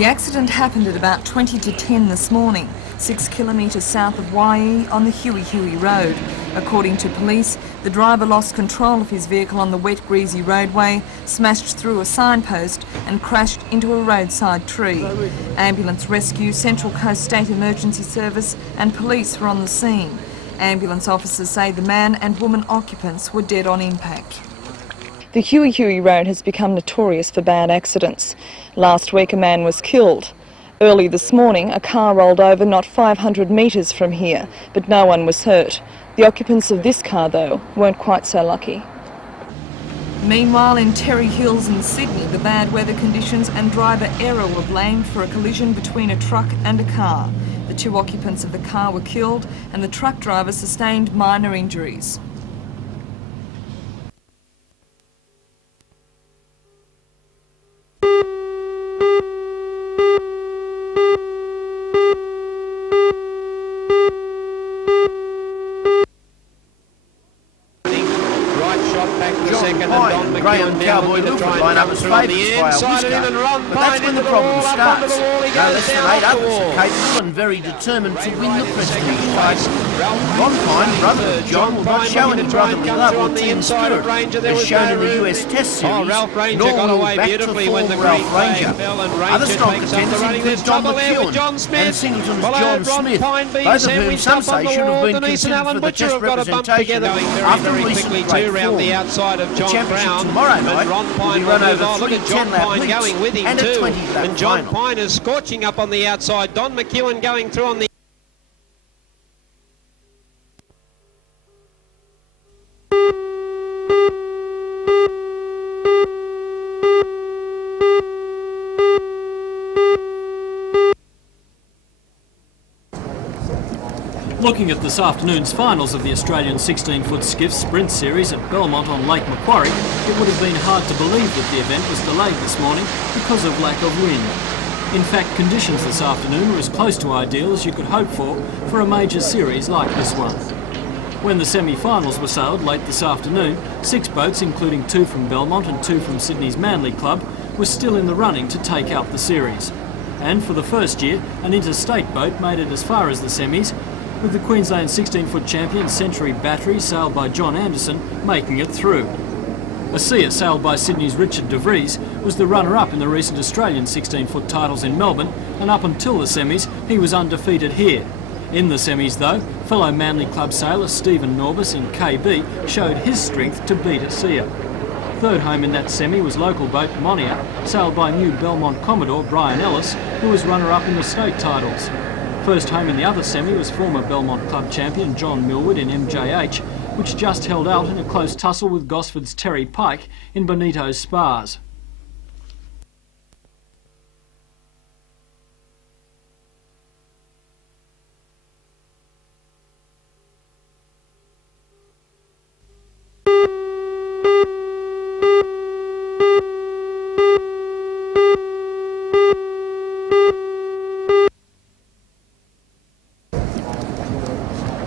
The accident happened at about 20 to 10 this morning, 6 kilometres south of Wai'i on the Huey Road. According to police, the driver lost control of his vehicle on the wet, greasy roadway, smashed through a signpost and crashed into a roadside tree. Ambulance rescue, Central Coast State Emergency Service and police were on the scene. Ambulance officers say the man and woman occupants were dead on impact. The Huey Road has become notorious for bad accidents. Last week a man was killed. Early this morning a car rolled over not 500 metres from here, but no one was hurt. The occupants of this car, though, weren't quite so lucky. Meanwhile, in Terry Hills in Sydney, the bad weather conditions and driver error were blamed for a collision between a truck and a car. The two occupants of the car were killed and the truck driver sustained minor injuries. Cowboy Wilford line up as favourites by a whisker, but that's when the problem starts. No less than 8 others are capable and very determined to win the prestige race. Ron Pine, brother of John, will not show any brotherly love or team spirit, as shown in the US Test Series, nor will back to form Ralph Ranger. Other strong contenders include Don McEwen and Singleton's John Smith, both of whom some say should have been considered for the Test representation after recent great form. The championship tomorrow night will be run over 3 10-lap heats and a 20-lap final. And John Pine is scorching up on the outside. Don McEwen going through on the... Looking at this afternoon's finals of the Australian 16-foot skiff sprint series at Belmont on Lake Macquarie, it would have been hard to believe that the event was delayed this morning because of lack of wind. In fact, conditions this afternoon were as close to ideal as you could hope for a major series like this one. When the semi-finals were sailed late this afternoon, 6 boats, including 2 from Belmont and 2 from Sydney's Manly Club, were still in the running to take out the series. And for the first year, an interstate boat made it as far as the semis, with the Queensland 16-foot champion Century Battery, sailed by John Anderson, making it through. Asia, sailed by Sydney's Richard De Vries, was the runner-up in the recent Australian 16-foot titles in Melbourne, and up until the semis, he was undefeated here. In the semis, though, fellow Manly Club sailor Stephen Norbus in KB showed his strength to beat Asia. Third home in that semi was local boat Monia, sailed by new Belmont Commodore Brian Ellis, who was runner-up in the state titles. First home in the other semi was former Belmont Club champion John Millwood in MJH, which just held out in a close tussle with Gosford's Terry Pike in Bonito's Spars.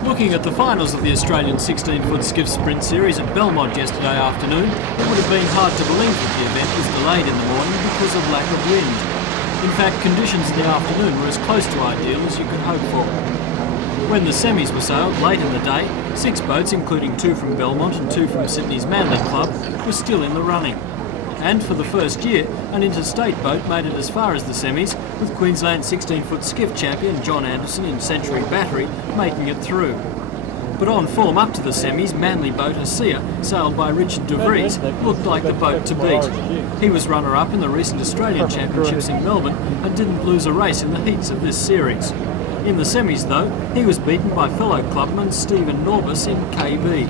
Looking at the finals of the Australian 16-foot skiff sprint series at Belmont yesterday afternoon, it would have been hard to believe that the event was delayed in the morning because of lack of wind. In fact, conditions in the afternoon were as close to ideal as you could hope for. When the semis were sailed late in the day, 6 boats, including 2 from Belmont and 2 from Sydney's Manly Club, were still in the running. And for the first year, an interstate boat made it as far as the semis, with Queensland 16-foot skiff champion John Anderson in Century Battery making it through. But on form up to the semis, Manly boat Asia, sailed by Richard De Vries, looked like the boat to beat. He was runner-up in the recent Australian Championships in Melbourne and didn't lose a race in the heats of this series. In the semis, though, he was beaten by fellow clubman Stephen Norbus in KB.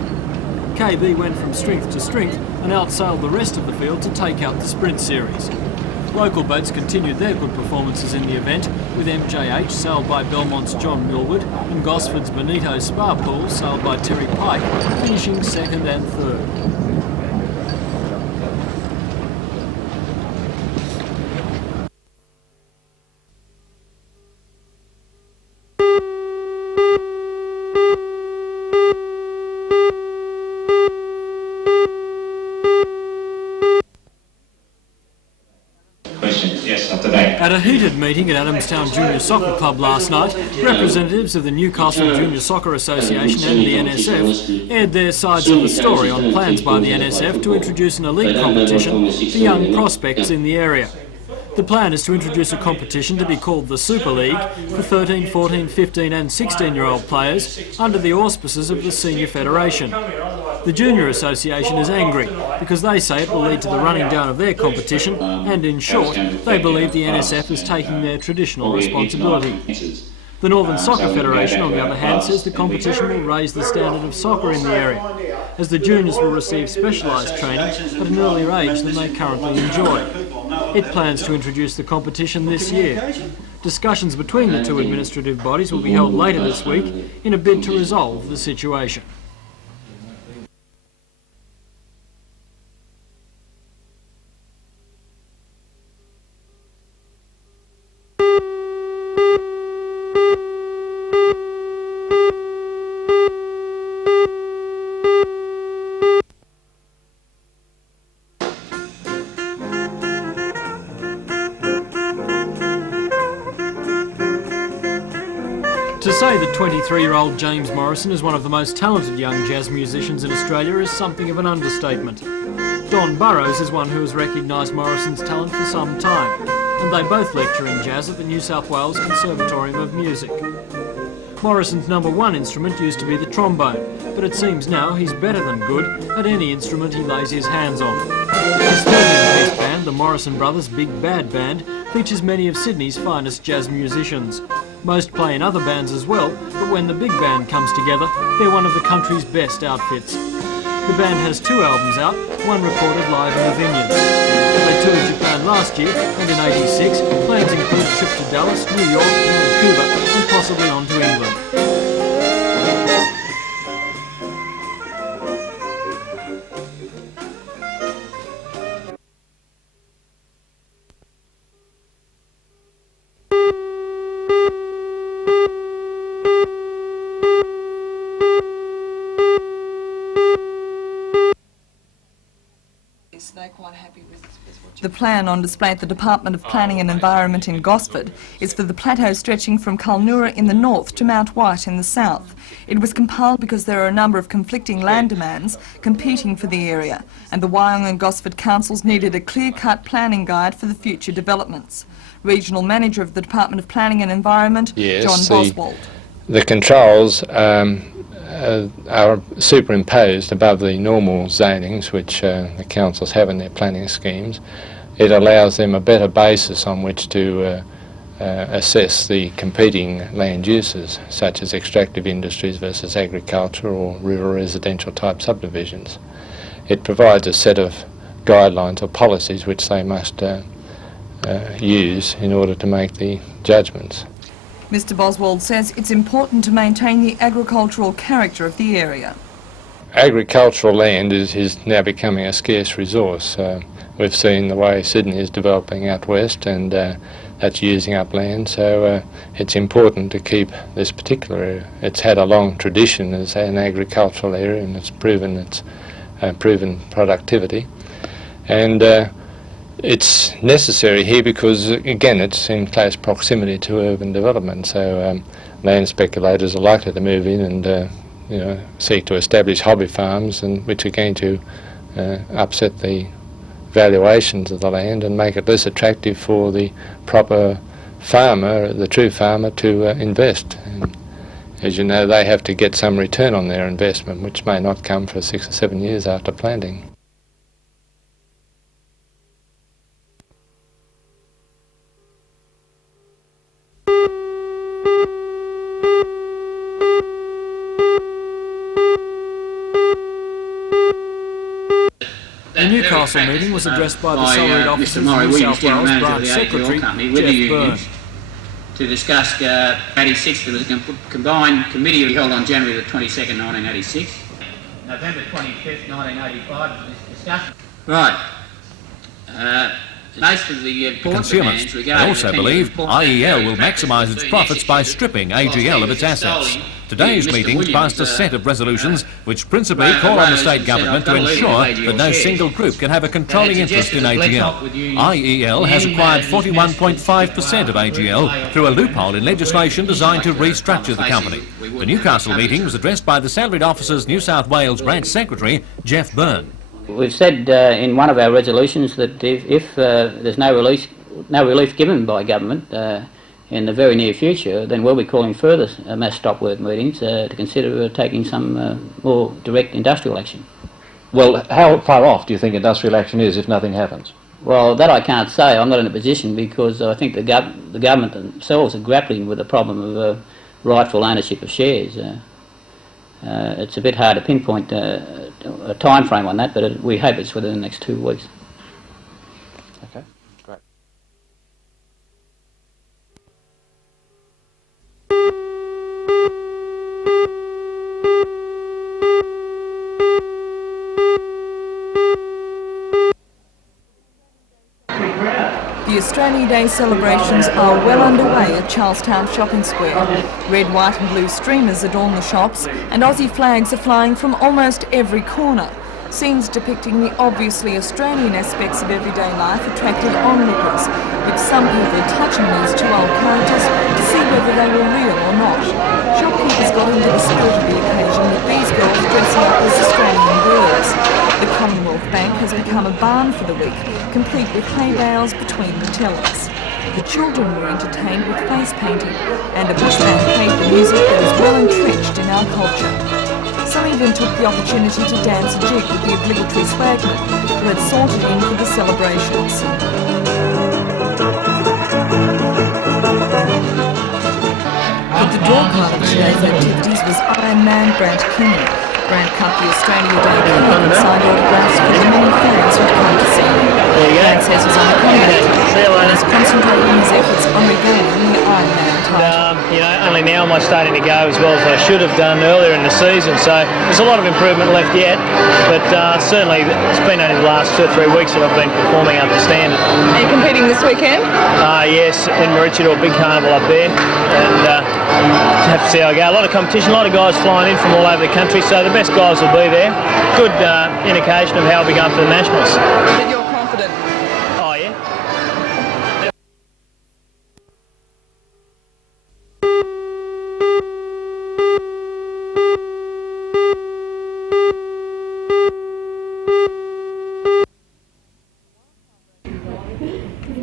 KB went from strength to strength and outsailed the rest of the field to take out the sprint series. Local boats continued their good performances in the event, with MJH sailed by Belmont's John Millwood and Gosford's Bonito Spa Pool sailed by Terry Pike, finishing 2nd and 3rd. At a heated meeting at Adamstown Junior Soccer Club last night, representatives of the Newcastle Junior Soccer Association and the NSF aired their sides of the story on plans by the NSF to introduce an elite competition for young prospects in the area. The plan is to introduce a competition to be called the Super League for 13, 14, 15 and 16-year-old players under the auspices of the Senior Federation. The Junior Association is angry because they say it will lead to the running down of their competition and, in short, they believe the NSF is taking their traditional responsibility. The Northern Soccer Federation, on the other hand, says the competition will raise the standard of soccer in the area, as the juniors will receive specialised training at an earlier age than they currently enjoy. It plans to introduce the competition this year. Discussions between the two administrative bodies will be held later this week in a bid to resolve the situation. To say that 23-year-old James Morrison is one of the most talented young jazz musicians in Australia is something of an understatement. Don Burrows is one who has recognised Morrison's talent for some time, and they both lecture in jazz at the New South Wales Conservatorium of Music. Morrison's number one instrument used to be the trombone, but it seems now he's better than good at any instrument he lays his hands on. His 13-piece band, the Morrison Brothers Big Bad Band, features many of Sydney's finest jazz musicians. Most play in other bands as well, but when the big band comes together, they're one of the country's best outfits. The band has 2 albums out, one recorded live in the vineyard. They toured Japan last year, and in '86, plans include a trip to Dallas, New York, Vancouver, and possibly on to England. The plan on display at the Department of Planning and Environment in Gosford is for the plateau stretching from Kulnura in the north to Mount White in the south. It was compiled because there are a number of conflicting land demands competing for the area, and the Wyong and Gosford councils needed a clear-cut planning guide for the future developments. Regional Manager of the Department of Planning and Environment, John Boswald. The controls are superimposed above the normal zonings which the councils have in their planning schemes. It allows them a better basis on which to assess the competing land uses, such as extractive industries versus agriculture or rural residential type subdivisions. It provides a set of guidelines or policies which they must use in order to make the judgments. Mr Boswald says it's important to maintain the agricultural character of the area. Agricultural land is now becoming a scarce resource. We've seen the way Sydney is developing out west, and that's using up land, so it's important to keep this particular area. It's had a long tradition as an agricultural area, and it's proven its proven productivity, and it's necessary here because, again, it's in close proximity to urban development, so land speculators are likely to move in and seek to establish hobby farms, and which are going to upset the valuations of the land and make it less attractive for the proper farmer, the true farmer, to invest. And as you know, they have to get some return on their investment, which may not come for 6 or 7 years after planting. The Newcastle meeting was addressed by the salaried officers of New South Wales Branch Secretary Jeff Byrne. To discuss 86, there was a combined committee held on January the 22nd, 1986. November 25th, 1985 was this discussion. Right. Most of the consumers. They also believe IEL will maximise its profits by stripping AGL of its assets. Today's meeting passed a set of resolutions which principally call on the state government to ensure that no single group can have a controlling interest in AGL. IEL has acquired 41.5% of AGL through a loophole in legislation designed to restructure the company. The Newcastle meeting was addressed by the Salaried Officers New South Wales Branch Secretary, Jeff Byrne. We've said in one of our resolutions that if there's no relief given by government in the very near future, then we'll be calling further mass stop work meetings to consider taking some more direct industrial action. Well, how far off do you think industrial action is if nothing happens? Well, that I can't say. I'm not in a position because I think the government themselves are grappling with the problem of rightful ownership of shares. It's a bit hard to pinpoint a time frame on that, but we hope it's within the next 2 weeks. Okay, great. The Australia Day celebrations are well underway at Charlestown Shopping Square. Red, white and blue streamers adorn the shops and Aussie flags are flying from almost every corner. Scenes depicting the obviously Australian aspects of everyday life attracted onlookers, with some people touching these two old characters to see whether they were real or not. Shopkeepers got into the spirit of the occasion with these girls dressing up as Australian girls. The Commonwealth Bank has become a barn for the week, complete with hay bales between the tellers. The children were entertained with face painting, and a bushband played the music that is well entrenched in our culture. Some even took the opportunity to dance a jig with the obligatory swagman who had sauntered in for the celebrations. But the draw card of today's activities was Iron Man Grant Kenny. Grant cut the Australia Day cake and signed autographs for the many fans who'd come to see him. Grant says he's unaccommodated and is concentrating his efforts on regaining the Iron Man title. Only now am I starting to go as well as I should have done earlier in the season, so there's a lot of improvement left yet, but certainly it's been only the last 2 or 3 weeks that I've been performing up to standard. Are you competing this weekend? Yes, in Maroochydore, big carnival up there, and have to see how I go. A lot of competition, a lot of guys flying in from all over the country, so the best guys will be there. Good indication of how I'll be going for the Nationals. But you're confident? Oh yeah.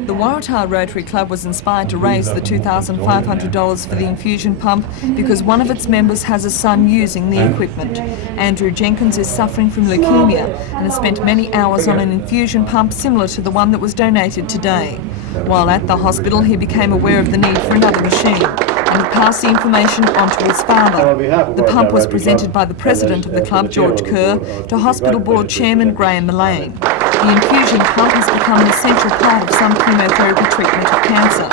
The Waratah Rotary Club was inspired to raise the $2,500 for the infusion pump because one of its members has a son using the equipment. Andrew Jenkins is suffering from leukemia and has spent many hours on an infusion pump similar to the one that was donated today. While at the hospital, he became aware of the need for another machine and passed the information on to his father. The pump was presented by the president of the club, George Kerr, to Hospital Board Chairman Graham Mullane. The infusion pump has become an essential part of some chemotherapy treatment of cancer.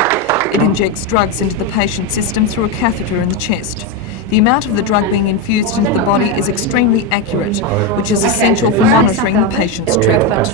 It injects drugs into the patient's system through a catheter in the chest. The amount of the drug being infused into the body is extremely accurate, which is essential for monitoring the patient's treatment.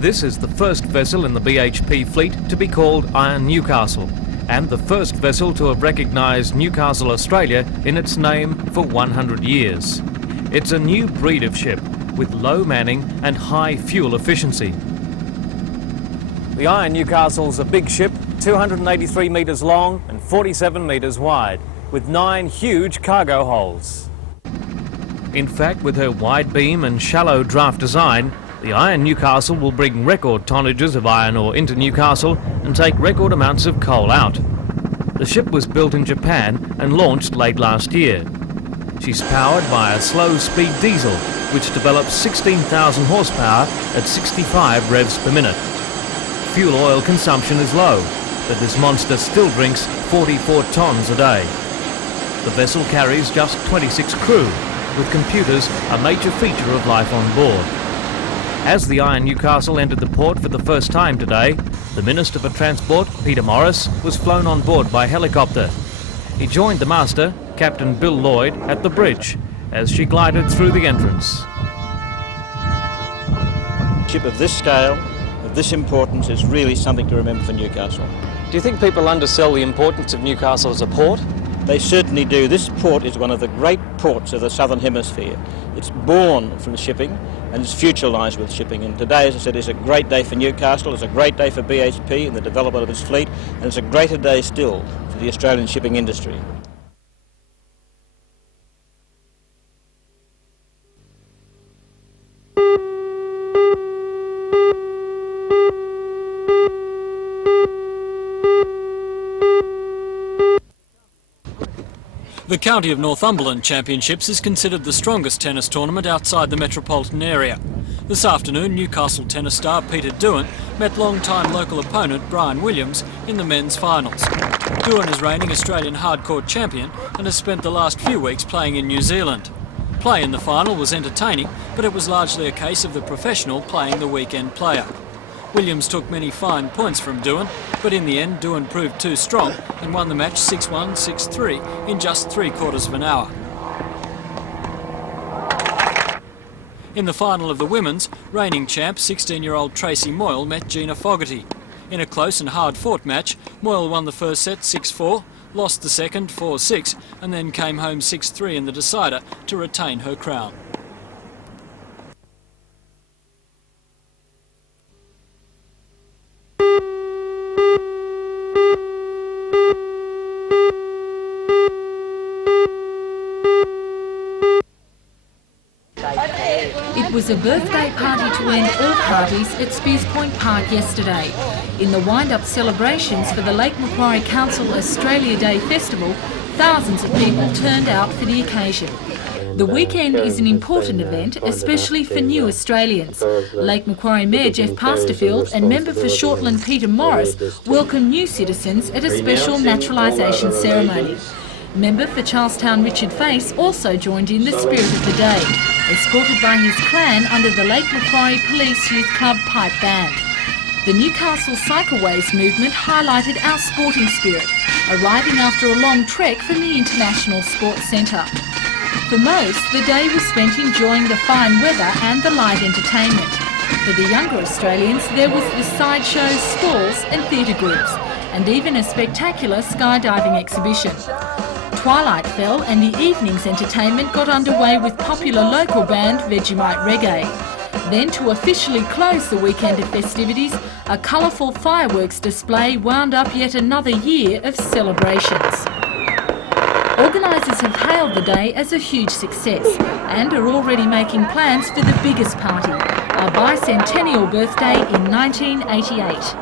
This is the first vessel in the BHP fleet to be called Iron Newcastle, and the first vessel to have recognised Newcastle, Australia in its name for 100 years. It's a new breed of ship with low manning and high fuel efficiency. The Iron Newcastle's a big ship, 283 metres long and 47 metres wide, with 9 huge cargo holds. In fact, with her wide beam and shallow draft design, the Iron Newcastle will bring record tonnages of iron ore into Newcastle and take record amounts of coal out. The ship was built in Japan and launched late last year. She's powered by a slow-speed diesel, which develops 16,000 horsepower at 65 revs per minute. Fuel oil consumption is low, but this monster still drinks 44 tonnes a day. The vessel carries just 26 crew, with computers a major feature of life on board. As the Iron Newcastle entered the port for the first time today, the Minister for Transport, Peter Morris, was flown on board by helicopter. He joined the master, Captain Bill Lloyd, at the bridge as she glided through the entrance. A ship of this scale, of this importance, is really something to remember for Newcastle. Do you think people undersell the importance of Newcastle as a port? They certainly do. This port is one of the great ports of the Southern Hemisphere. It's born from shipping and its future lies with shipping. And today, as I said, is a great day for Newcastle, it's a great day for BHP and the development of its fleet, and it's a greater day still for the Australian shipping industry. The County of Northumberland Championships is considered the strongest tennis tournament outside the metropolitan area. This afternoon, Newcastle tennis star Peter Doohan met long-time local opponent Brian Williams in the men's finals. Doohan is reigning Australian hardcourt champion and has spent the last few weeks playing in New Zealand. Play in the final was entertaining, but it was largely a case of the professional playing the weekend player. Williams took many fine points from Doohan, but in the end Doohan proved too strong and won the match 6-1, 6-3 in just 3/4 of an hour. In the final of the women's, reigning champ 16-year-old Tracy Moyle met Gina Fogarty. In a close and hard-fought match, Moyle won the first set 6-4, lost the second 4-6 and then came home 6-3 in the decider to retain her crown. It was a birthday party to end all parties at Spears Point Park yesterday. In the wind-up celebrations for the Lake Macquarie Council Australia Day Festival, thousands of people turned out for the occasion. The weekend is an important event, especially for new Australians. Lake Macquarie Mayor Jeff Pasterfield and Member for Shortland Peter Morris welcome new citizens at a special naturalisation ceremony. Member for Charlestown Richard Face also joined in the spirit of the day, escorted by his clan under the Lake Macquarie Police Youth Club pipe band. The Newcastle Cycleways movement highlighted our sporting spirit, arriving after a long trek from the International Sports Centre. For most, the day was spent enjoying the fine weather and the light entertainment. For the younger Australians, there was the sideshows, stalls and theatre groups, and even a spectacular skydiving exhibition. Twilight fell and the evening's entertainment got underway with popular local band Vegemite Reggae. Then, to officially close the weekend of festivities, a colourful fireworks display wound up yet another year of celebrations. Organisers have hailed the day as a huge success and are already making plans for the biggest party, our bicentennial birthday in 1988.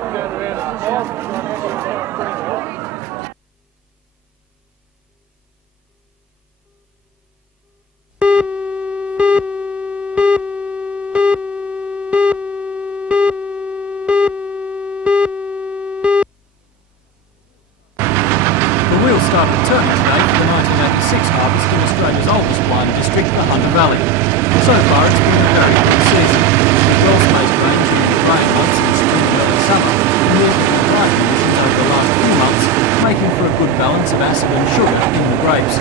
Started turning today for the 1986 harvest in Australia's oldest wine district, the Hunter Valley. So far it's been a very good season. Well-spaced range in the rain months in spring and early summer, and the dry conditions over the last few months, making for a good balance of acid and sugar in the grapes.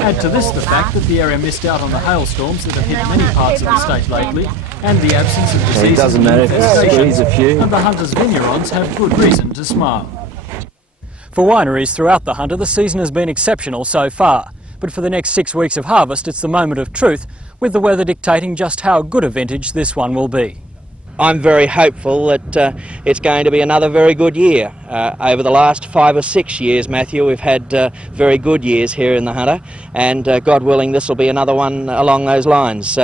Add to this the fact that the area missed out on the hailstorms that have hit many parts of the state lately, and the absence of diseases and infestations, and the Hunter's vignerons have good reason to smile. For wineries throughout the Hunter, the season has been exceptional so far. But for the next 6 weeks of harvest, it's the moment of truth, with the weather dictating just how good a vintage this one will be. I'm very hopeful that it's going to be another very good year. Over the last 5 or 6 years, Matthew, we've had very good years here in the Hunter, and God willing, this will be another one along those lines.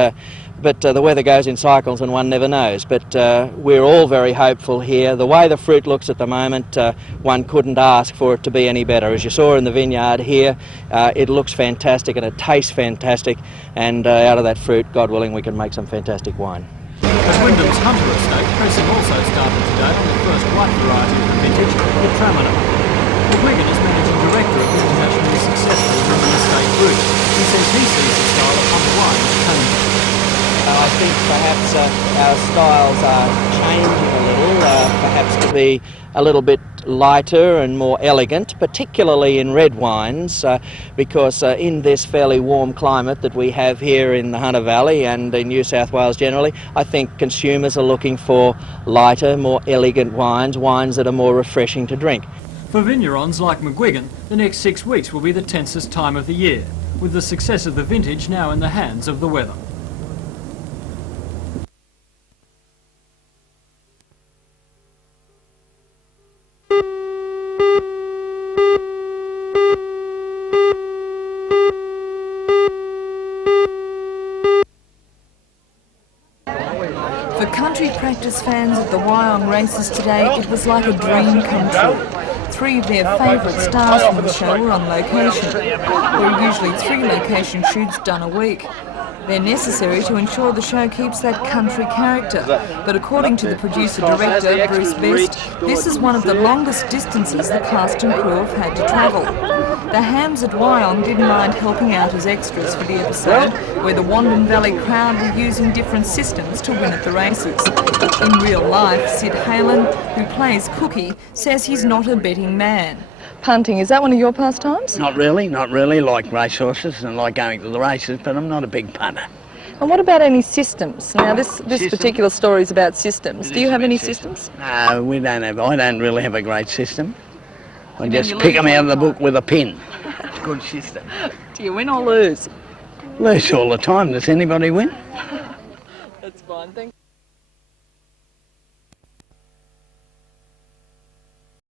But the weather goes in cycles and one never knows. But we're all very hopeful here. The way the fruit looks at the moment, one couldn't ask for it to be any better. As you saw in the vineyard here, it looks fantastic and it tastes fantastic. And out of that fruit, God willing, we can make some fantastic wine. At Wyndham's Hunter Estate, pressing also started today on the first white variety of the vintage, the Traminer. McGuigan is managing director of the internationally successful Wyndham Estate Group. He says he sees the style of Hunter I think perhaps our styles are changing a little, perhaps to be a little bit lighter and more elegant, particularly in red wines, because in this fairly warm climate that we have here in the Hunter Valley and in New South Wales generally, I think consumers are looking for lighter, more elegant wines, wines that are more refreshing to drink. For vignerons like McGuigan, the next 6 weeks will be the tensest time of the year, with the success of the vintage now in the hands of the weather. For country practice fans at the Wyong races today, it was like a dream come true. 3 of their favourite stars from the show were on location. There are usually 3 location shoots done a week. They're necessary to ensure the show keeps that country character, but according to the producer-director, Bruce Best, this is one of the longest distances the cast and crew have had to travel. The hams at Wyong didn't mind helping out as extras for the episode, where the Wandon Valley crowd were using different systems to win at the races. In real life, Sid Halen, who plays Cookie, says he's not a betting man. Punting, is that one of your pastimes? Not really. Like racehorses and like going to the races, but I'm not a big punter. And what about any systems? Now, this particular story is about systems. Do you have any systems? No, we don't have. I don't really have a great system. I just pick them out of the book with a pin. Good system. Do you win or lose? Lose all the time. Does anybody win? That's fine, thank you.